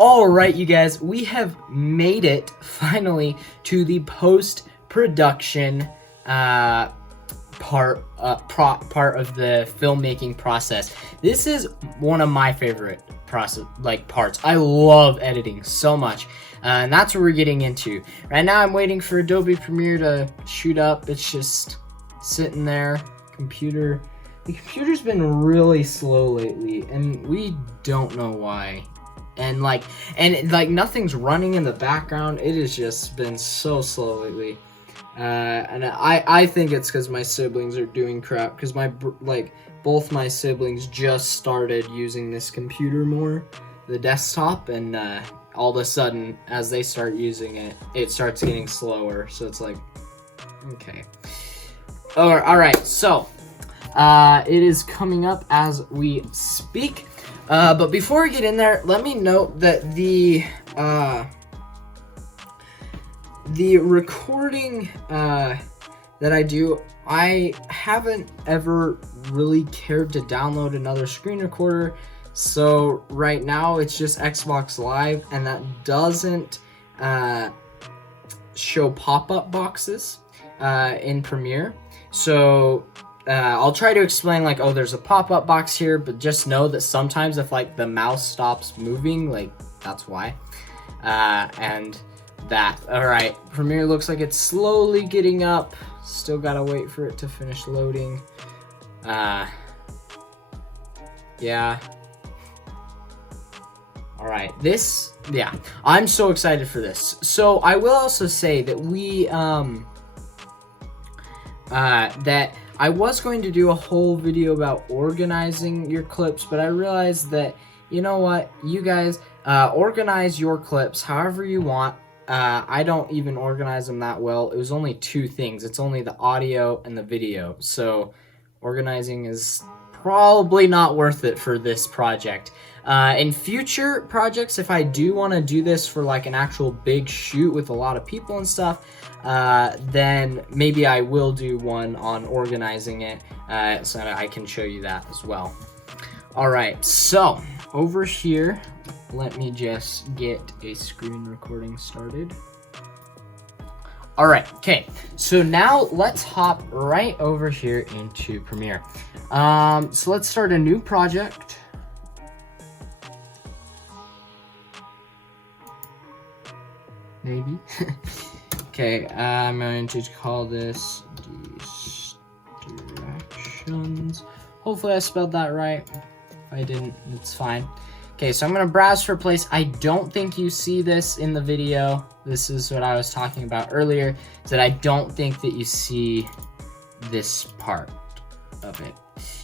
Alright, you guys, we have made it finally to the post-production part of the filmmaking process. This is one of my favorite parts. I love editing so much, and that's what we're getting into. Right now I'm waiting for Adobe Premiere to shoot up. It's just sitting there. The computer's been really slow lately, and we don't know why. And nothing's running in the background. It has just been so slow lately. And I think it's because my siblings are doing crap, because both my siblings just started using this computer more, the desktop, and all of a sudden, as they start using it, it starts getting slower. So it's like, okay. All right, so it is coming up as we speak. But before we get in there, let me note that the recording that I do, I haven't ever really cared to download another screen recorder. So right now it's just Xbox Live, and that doesn't show pop-up boxes in Premiere. So I'll try to explain, oh, there's a pop-up box here, but just know that sometimes if the mouse stops moving, that's why. And that. Alright, Premiere looks like it's slowly getting up. Still gotta wait for it to finish loading. Yeah. Alright, I'm so excited for this. So I will also say that that I was going to do a whole video about organizing your clips, but I realized that, you know what, you guys, organize your clips however you want. I don't even organize them that well. It was only two things. It's only the audio and the video. So organizing is probably not worth it for this project. In future projects, if I do want to do this for an actual big shoot with a lot of people and stuff, then maybe I will do one on organizing it, so I can show you that as well. Alright, so over here, let me just get a screen recording started. Alright, okay, so now let's hop right over here into Premiere. So let's start a new project. Maybe. Okay, I'm going to call this Distractions. Hopefully I spelled that right. If I didn't, it's fine. Okay, so I'm going to browse for a place. I don't think you see this in the video. This is what I was talking about earlier, is that I don't think that you see this part of it.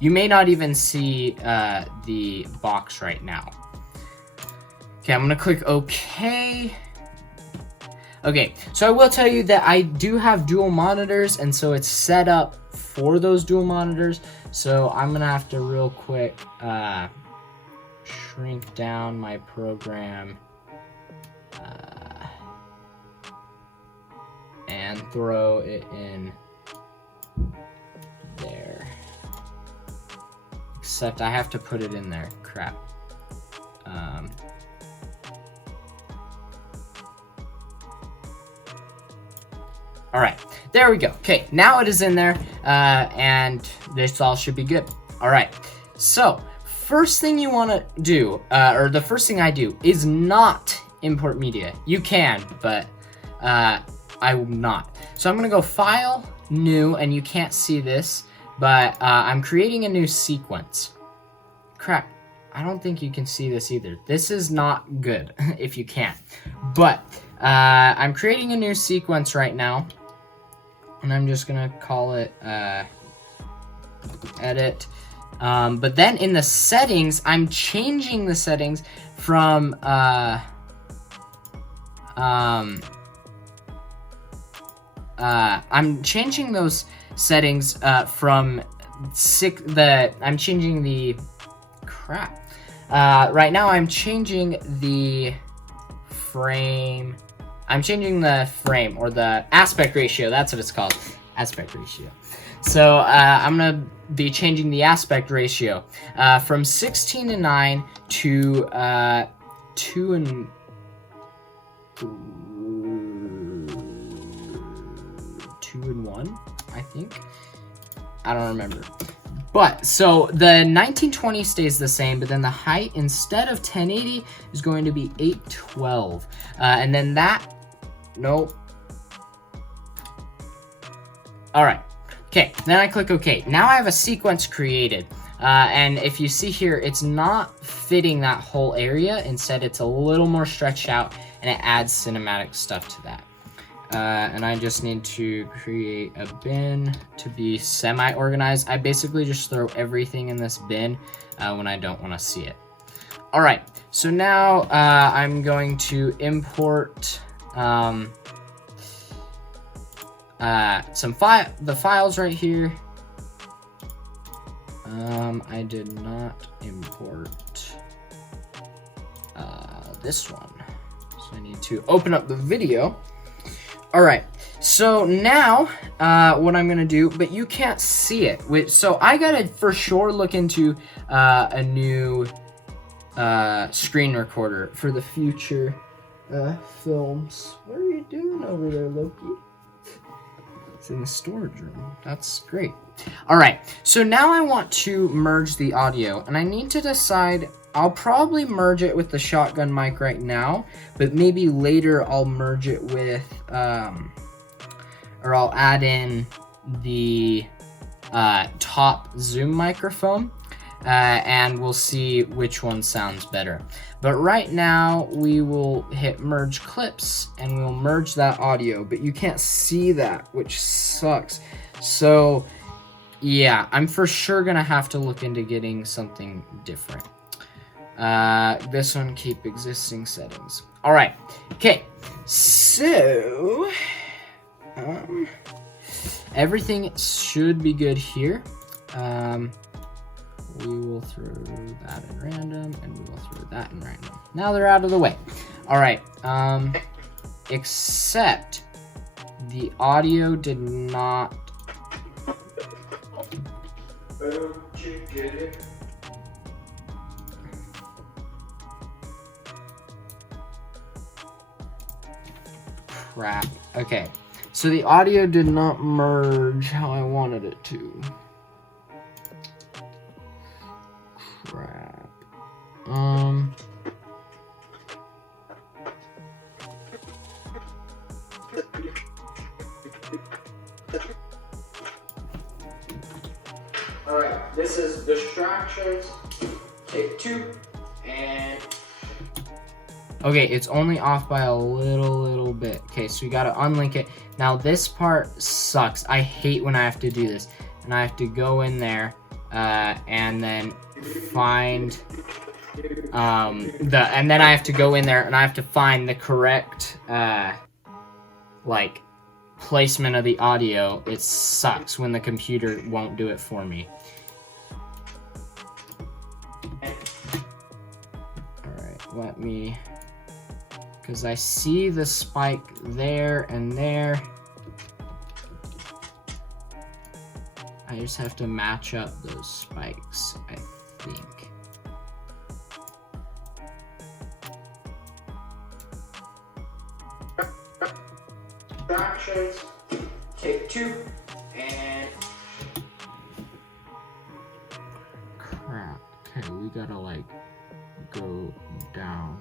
You may not even see the box right now. Okay, I'm going to click OK. Okay, so I will tell you that I do have dual monitors, and so it's set up for those dual monitors. So I'm gonna have to real quick shrink down my program and throw it in there. Except I have to put it in there. Crap. Alright, there we go. Okay, now it is in there, and this all should be good. Alright, so first thing you want to do, or the first thing I do, is not import media. You can, but I will not. So I'm going to go File, New, and you can't see this, but I'm creating a new sequence. Crap, I don't think you can see this either. This is not good, if you can. But I'm creating a new sequence right now. And I'm just gonna call it edit. But then in the settings, I'm changing the settings from I'm changing those settings from I'm changing the crap. Right now I'm changing the frame. I'm changing the frame, or the aspect ratio. That's what it's called, aspect ratio. So I'm gonna be changing the aspect ratio from 16:9 to 2 and 1, I think. I don't remember. But so the 1920 stays the same, but then the height instead of 1080 is going to be 812. And then that, nope. All right. Okay, then I click OK. Now I have a sequence created. And if you see here, it's not fitting that whole area. Instead, it's a little more stretched out, and it adds cinematic stuff to that. And I just need to create a bin to be semi-organized. I basically just throw everything in this bin when I don't want to see it. All right, so now I'm going to import the files right here. I did not import this one, so I need to open up the video. All right, so now what I'm gonna do, but you can't see it, so I gotta for sure look into a new screen recorder for the future films. What are you doing over there, Loki? It's in the storage room. That's great. All right, so now I want to merge the audio, and I need to decide. I'll probably merge it with the shotgun mic right now, but maybe later I'll merge it with, or I'll add in the top zoom microphone, and we'll see which one sounds better. But right now we will hit merge clips, and we'll merge that audio, but you can't see that, which sucks. So yeah, I'm for sure gonna have to look into getting something different. This one, keep existing settings. All right, okay, so everything should be good here. We will throw that in random, and we will throw that in random. Now they're out of the way. All right, except the audio did not. Don't you get it? Crap. Okay, so the audio did not merge how I wanted it to. Crap. Alright, this is distractions. Take 2, and okay, it's only off by a little bit. Okay, so we gotta unlink it. Now this part sucks. I hate when I have to do this. And I have to go in there and then find and then I have to go in there and I have to find the correct like placement of the audio. It sucks when the computer won't do it for me. Alright, let me, because I see the spike there and there. I just have to match up those spikes, I think. Fractions, take 2, and crap. Okay, we gotta like go down.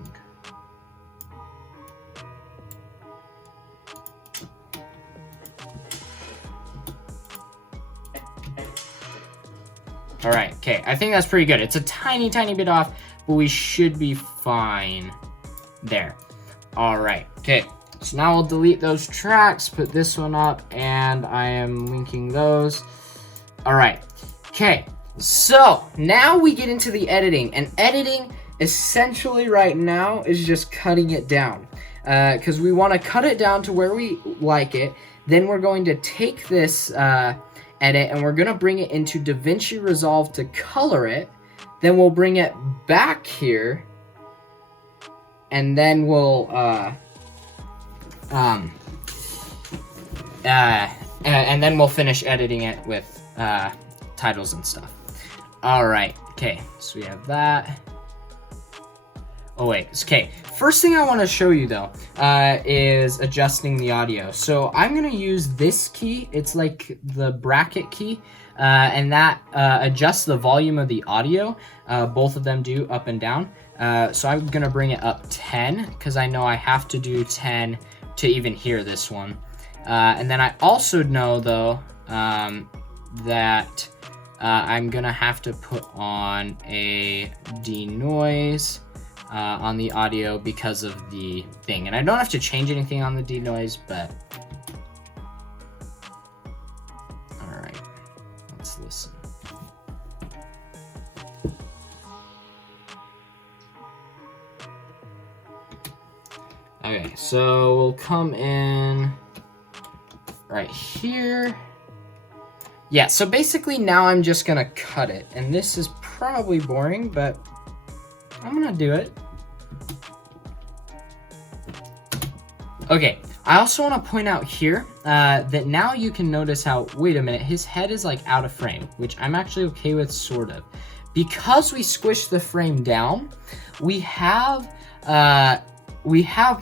All right, okay, I think that's pretty good. It's a tiny bit off, but we should be fine there. All right, okay, so now we'll delete those tracks, put this one up, and I am linking those. All right, okay, so now we get into the editing, and editing essentially right now is just cutting it down, because we want to cut it down to where we like it. Then we're going to take this edit, and we're gonna bring it into Davinci Resolve to color it. Then we'll bring it back here, and then we'll and then we'll finish editing it with titles and stuff. All right, okay, so we have that. Oh wait, okay. First thing I want to show you though is adjusting the audio. So I'm gonna use this key. It's like the bracket key, and that adjusts the volume of the audio. Both of them do, up and down. So I'm gonna bring it up 10 because I know I have to do 10 to even hear this one. And then I also know though that I'm gonna have to put on a denoise on the audio because of the thing. And I don't have to change anything on the denoise, but all right, let's listen. Okay, so we'll come in right here. Yeah, so basically now I'm just gonna cut it, and this is probably boring, but I'm gonna do it. Okay, I also want to point out here that now you can notice how, wait a minute, his head is like out of frame, which I'm actually okay with, sort of. Because we squished the frame down, we have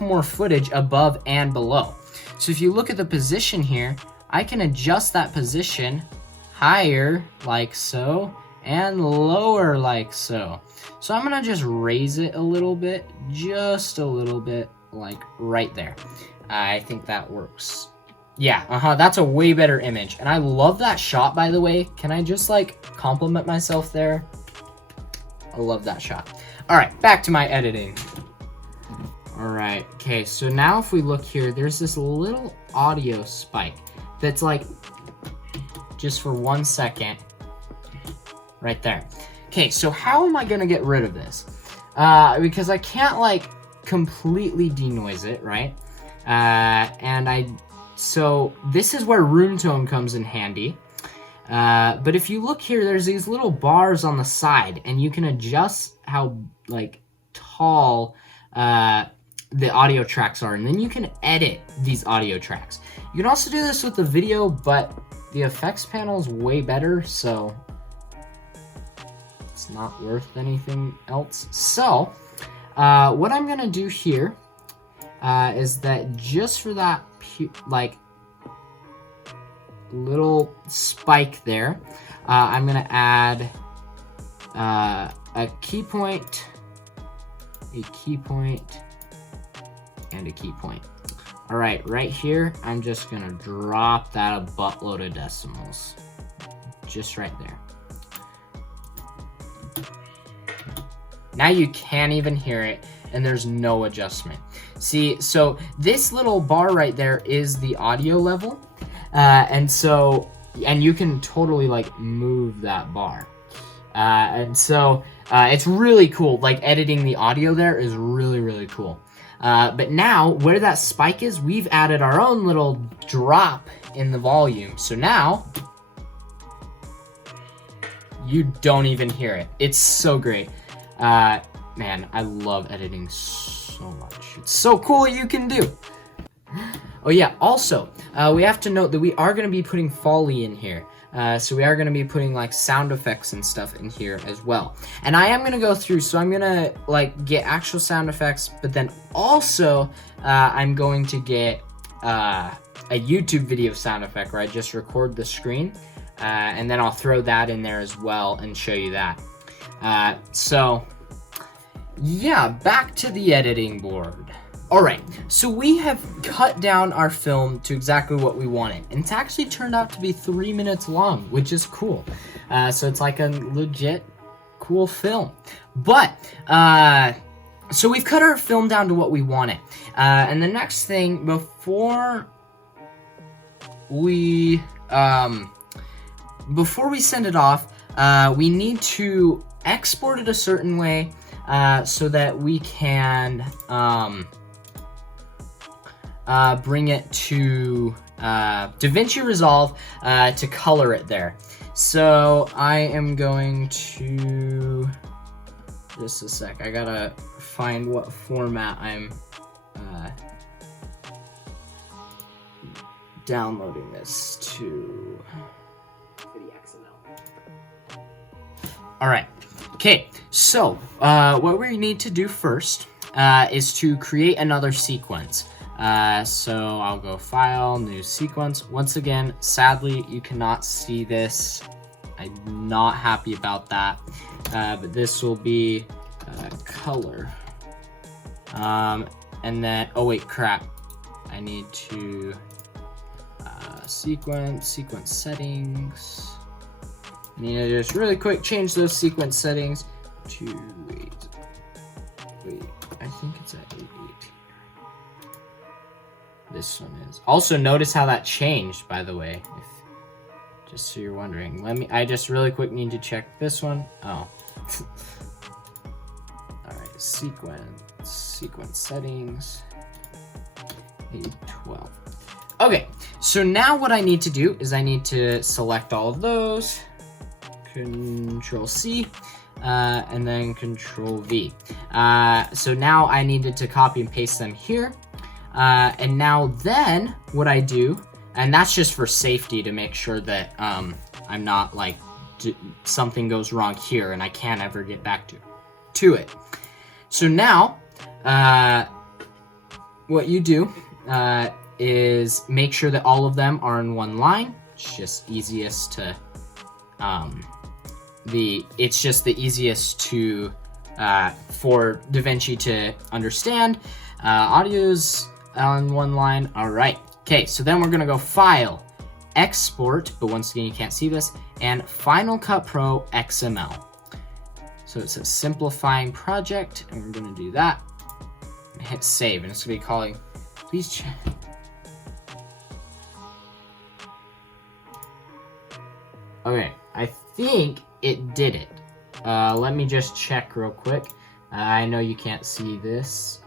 more footage above and below. So if you look at the position here, I can adjust that position higher like so and lower like so. So I'm gonna just raise it a little bit, just a little bit, like right there. I think that works. Yeah, that's a way better image. And I love that shot, by the way. Can I just like compliment myself there? I love that shot. All right, back to my editing. All right, okay, so now if we look here, there's this little audio spike that's like just for 1 second right there. Okay, so how am I gonna get rid of this? Because I can't like completely denoise it, right? So this is where room tone comes in handy. But if you look here, there's these little bars on the side, and you can adjust how like tall the audio tracks are, and then you can edit these audio tracks. You can also do this with the video, but the effects panel is way better, so it's not worth anything else. So what I'm gonna do here is that just for that like little spike there, I'm gonna add a key point, and a key point. All right, right here, I'm just gonna drop that a buttload of decimals, just right there. Now you can't even hear it, and there's no adjustment. See, so this little bar right there is the audio level, and you can totally like move that bar. It's really cool. Like editing the audio there is really, really cool. But now where that spike is, we've added our own little drop in the volume. So now you don't even hear it. It's so great. Man, I love editing so much. It's so cool what you can do. Oh yeah, also, we have to note that we are going to be putting Foley in here. So we are going to be putting like sound effects and stuff in here as well. And I am going to go through, so I'm going to like get actual sound effects, but then also I'm going to get a YouTube video sound effect where I just record the screen, and then I'll throw that in there as well and show you that. So yeah, back to the editing board. All right, so we have cut down our film to exactly what we wanted. And it's actually turned out to be 3 minutes long, which is cool. So it's like a legit cool film. But, so we've cut our film down to what we wanted. And the next thing, before we send it off, we need to export it a certain way so that we can bring it to Davinci Resolve to color it there. So I am going to, just a sec, I gotta find what format I'm downloading this to. All right, Okay, so what we need to do first is to create another sequence. So I'll go File, New Sequence. Once again, sadly, you cannot see this. I'm not happy about that. But this will be color. And then, oh wait, crap. I need to sequence settings. I need to just really quick change those sequence settings to, wait, I think it's at 88. This one is. Also, notice how that changed, by the way, just so you're wondering. I just really quick need to check this one. Oh. Alright, sequence settings, 812. Okay, so now what I need to do is I need to select all of those, Control C, and then Control V. So now I needed to copy and paste them here. And now then what I do, and that's just for safety to make sure that I'm not like something goes wrong here and I can't ever get back to it. So now what you do is make sure that all of them are in one line. It's just easiest to it's just the easiest to for Davinci to understand. Audio's on one line. All right. Okay, so then we're gonna go File, Export, but once again you can't see this, and Final Cut Pro XML. So it's a simplifying project, and we're gonna do that. And hit save, and it's gonna be calling. Please check. Okay, I think it did it. Let me just check real quick. I know you can't see this.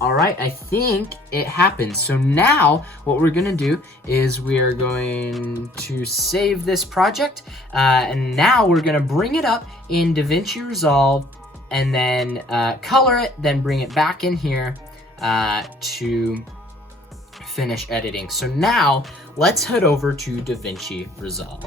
All right, I think it happened. So now what we're gonna do is we are going to save this project, and now we're gonna bring it up in Davinci Resolve, and then color it, then bring it back in here to finish editing. So now let's head over to Davinci Resolve.